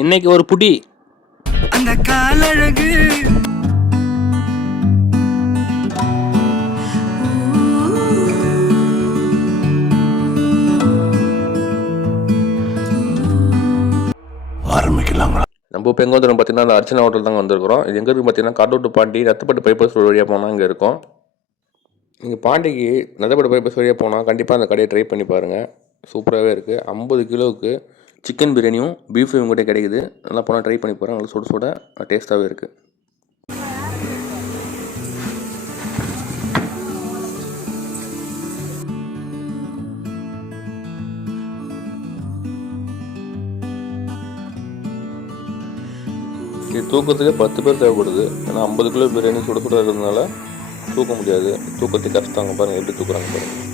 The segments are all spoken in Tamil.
இன்னைக்கு ஒரு புடி அந்த காலழகு ஆரம்பிக்கலாங்களா? நம்ம இப்போ எங்கே வந்துடும் பார்த்தீங்கன்னா அந்த அர்ச்சனா ஹோட்டல் தாங்க வந்திருக்கிறோம். இது எங்கே இருக்குது பார்த்தீங்கன்னா கடலூர் பாண்டி ரத்தப்பட்டு பைபாஸ் ரோடு வழியாக போனால் இங்கே இருக்கும். நீங்கள் பாண்டிக்கு ரத்தப்பட்டு பைபாஸ் வழியாக போனால் கண்டிப்பாக அந்த கடையை ட்ரை பண்ணி பாருங்கள். சூப்பராகவே இருக்குது. 50 கிலோவுக்கு சிக்கன் பிரியாணியும் பீஃபும் கூட கிடைக்குது. நல்லா போனால் ட்ரை பண்ணி பாருங்கள். நல்லா சுட சுட டேஸ்ட்டாகவே இருக்குது. இது தூக்கத்துக்கு 10 பேர் தேவைப்படுது. ஏன்னா 50 கிலோ பிரியாணி சுட சுட இருக்கிறதுனால தூக்க முடியாது. தூக்கத்துக்கு கஷ்டங்க பாருங்கள் எப்படி தூக்குறாங்க பாருங்கள்.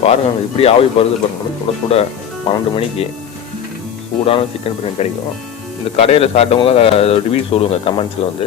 பாருங்கள் இப்படி ஆவி பருது பாருங்கள். சுட சுட 12 மணிக்கு சூடான சிக்கன் பிரியாணி கிடைக்கும். இந்த கடையில் சாப்பிட்டவங்க ரிவ்யூ சொல்லுவாங்க கமெண்ட்ஸில் வந்து.